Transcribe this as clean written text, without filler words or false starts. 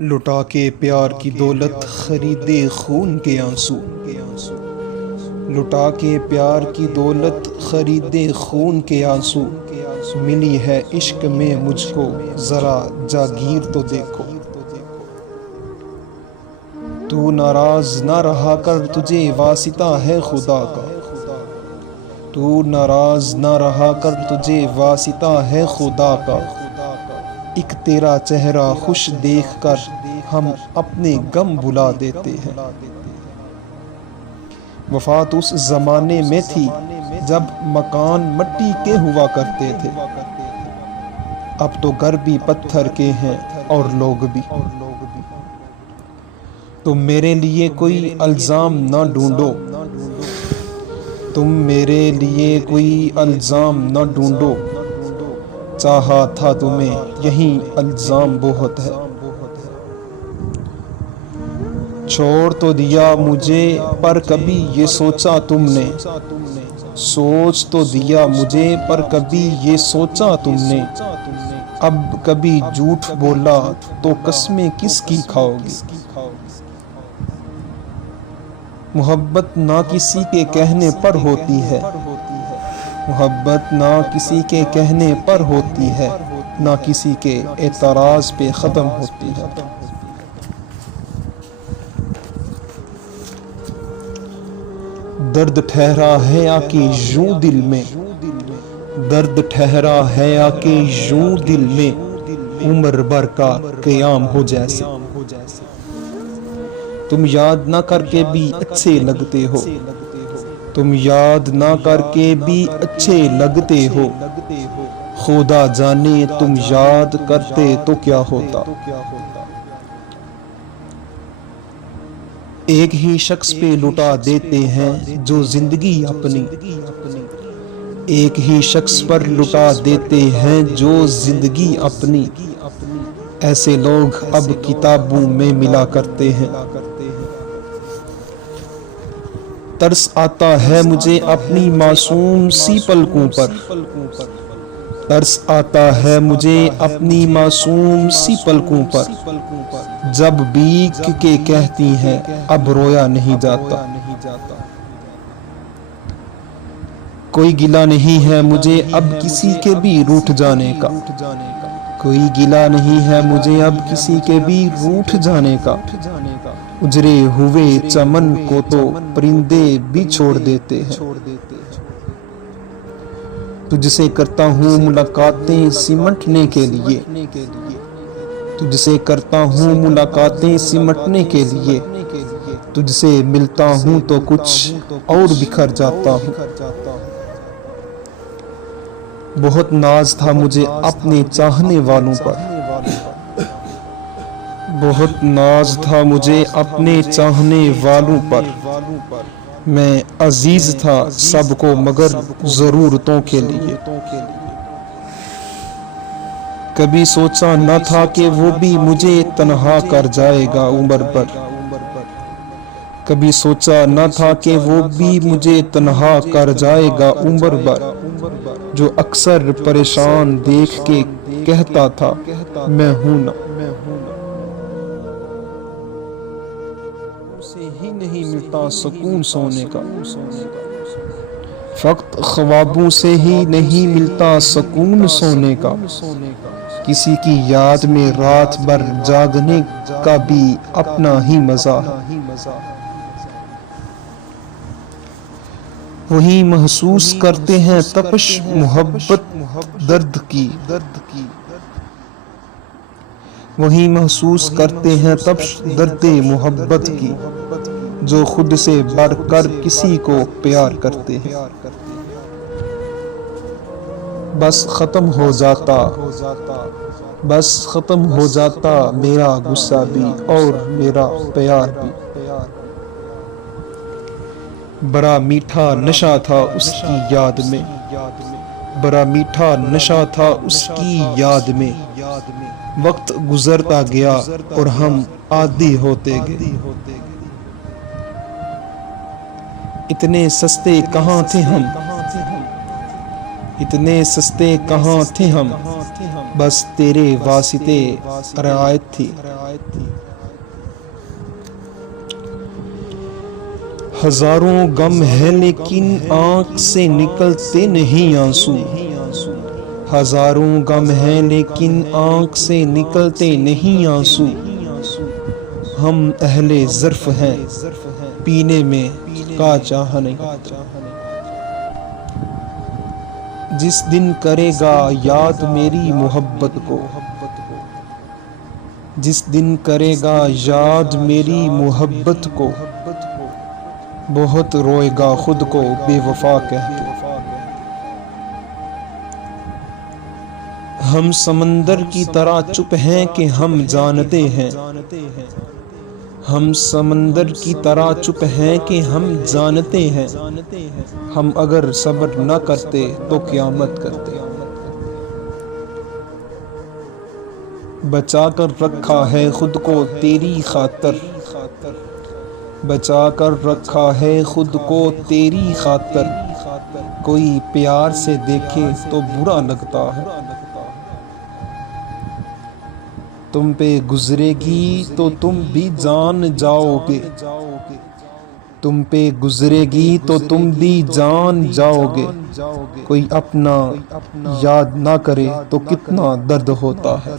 لٹا کے پیار کی دولت خریدے خون کے آنسو، لٹا کے پیار کی دولت خریدے خون کے آنسو، ملی ہے عشق میں مجھ کو ذرا جاگیر تو دیکھو۔ تو ناراض نہ رہا کر تجھے واسطہ ہے خدا کا، تو ناراض نہ رہا کر تجھے واسطہ ہے خدا کا، ایک تیرا چہرہ خوش دیکھ کر ہم اپنے غم بھلا دیتے ہیں۔ وفات اس زمانے میں تھی جب مکان مٹی کے ہوا کرتے تھے، اب تو گھر بھی پتھر کے ہیں اور لوگ بھی۔ تم میرے لیے کوئی الزام نہ ڈھونڈو، تم میرے لیے کوئی الزام نہ ڈھونڈو، چاہا تھا تمہیں یہی الزام بہت ہے۔ چھوڑ تو دیا مجھے پر کبھی یہ سوچا تم نے، سوچ تو دیا مجھے پر کبھی یہ سوچا تم نے، اب کبھی جھوٹ بولا تو قسمیں کس کی کھاؤ گی۔ محبت نہ کسی کے کہنے پر ہوتی ہے، محبت نہ کسی کے کہنے پر ہوتی ہے، نہ کسی کے اعتراض پہ ختم ہوتی ہے۔ درد ٹھہرا ہے آ کے یوں دل میں، درد ٹھہرا ہے آ کے یوں دل میں، عمر بھر کا قیام ہو جیسے۔ تم یاد نہ کر کے بھی اچھے لگتے ہو، تم یاد نہ کر کے بھی اچھے لگتے ہو، خدا جانے تم یاد کرتے تو کیا ہوتا۔ ایک ہی شخص پہ لٹا دیتے ہیں جو زندگی اپنی، ایک ہی شخص پر لٹا دیتے ہیں جو زندگی اپنی، ایسے لوگ اب کتابوں میں ملا کرتے ہیں۔ ترس آتا ہے مجھے اپنی معصوم سی پلکوں پر، ترس آتا ہے مجھے اپنی معصوم سی پلکوں پر، جب بھیگ کے کہتی ہیں اب رویا نہیں جاتا۔ کوئی گلہ نہیں ہے مجھے اب کسی کے بھی روٹھ جانے کا، کوئی گلہ نہیں ہے مجھے اب کسی کے بھی روٹھ جانے کا، اجڑے ہوئے چمن کو تو پرندے بھی چھوڑ دیتے ہیں۔ تجھ سے کرتا ہوں ملاقاتیں سمٹنے کے لیے، تجھ سے کرتا ہوں ملاقاتیں سمٹنے کے لیے، تجھ سے ملتا ہوں تو کچھ اور بکھر جاتا ہوں۔ بہت ناز تھا مجھے اپنے چاہنے والوں پر، بہت ناز تھا مجھے اپنے چاہنے والوں پر، میں عزیز تھا سب کو مگر ضرورتوں کے لیے۔ کبھی سوچا نہ تھا کہ وہ بھی مجھے تنہا کر جائے گا عمر بھر، کبھی سوچا نہ تھا کہ وہ بھی مجھے تنہا کر جائے گا عمر بھر، جو اکثر پریشان دیکھ کے کہتا تھا میں ہوں نا۔ اسے ہی نہیں ملتا سکون سونے کا، فقط خوابوں سے ہی نہیں ملتا سکون سونے کا، کسی کی یاد میں رات بھر جاگنے کا بھی اپنا ہی مزہ ہے۔ وہی محسوس کرتے ہیں تپش محبت درد کی، وہی محسوس کرتے ہیں تپش درد محبت کی، جو خود سے بڑھ کر کسی کو پیار کرتے ہیں۔ بس ختم ہو جاتا، بس ختم ہو جاتا میرا غصہ بھی اور میرا پیار بھی۔ بڑا میٹھا نشہ تھا اس کی یاد میں، بڑا میٹھا نشہ تھا اس کی یاد میں، وقت گزرتا گیا اور ہم عادی ہوتے گئے۔ اتنے سستے کہاں تھے ہم، اتنے سستے کہاں تھے ہم، بس تیرے واسطے رعایت تھی۔ ہزاروں غم ہے لیکن آنکھ سے نکلتے نہیں آنسو، ہزاروں غم ہے لیکن آنکھ سے نکلتے نہیں آنسو، ہم اہل ظرف ہیں پینے میں کا چاہ نہیں۔ جس دن کرے گا یاد میری محبت کو، جس دن کرے گا یاد میری محبت کو، بہت روئے گا خود کو بے وفا کہہ کے۔ ہم سمندر کی طرح چپ ہیں کہ ہم جانتے ہیں، ہم سمندر کی طرح چپ ہیں کہ ہم جانتے ہیں، ہم اگر صبر نہ کرتے تو قیامت کرتے۔ بچا کر رکھا ہے خود کو تیری خاطر، بچا کر رکھا ہے خود کو تیری خاطر، کوئی پیار سے دیکھے تو برا لگتا ہے۔ تم پہ گزرے گی تو تم بھی جان جاؤ گے، تم پہ گزرے گی تو تم بھی جان جاؤ گے، کوئی اپنا یاد نہ کرے تو کتنا درد ہوتا ہے۔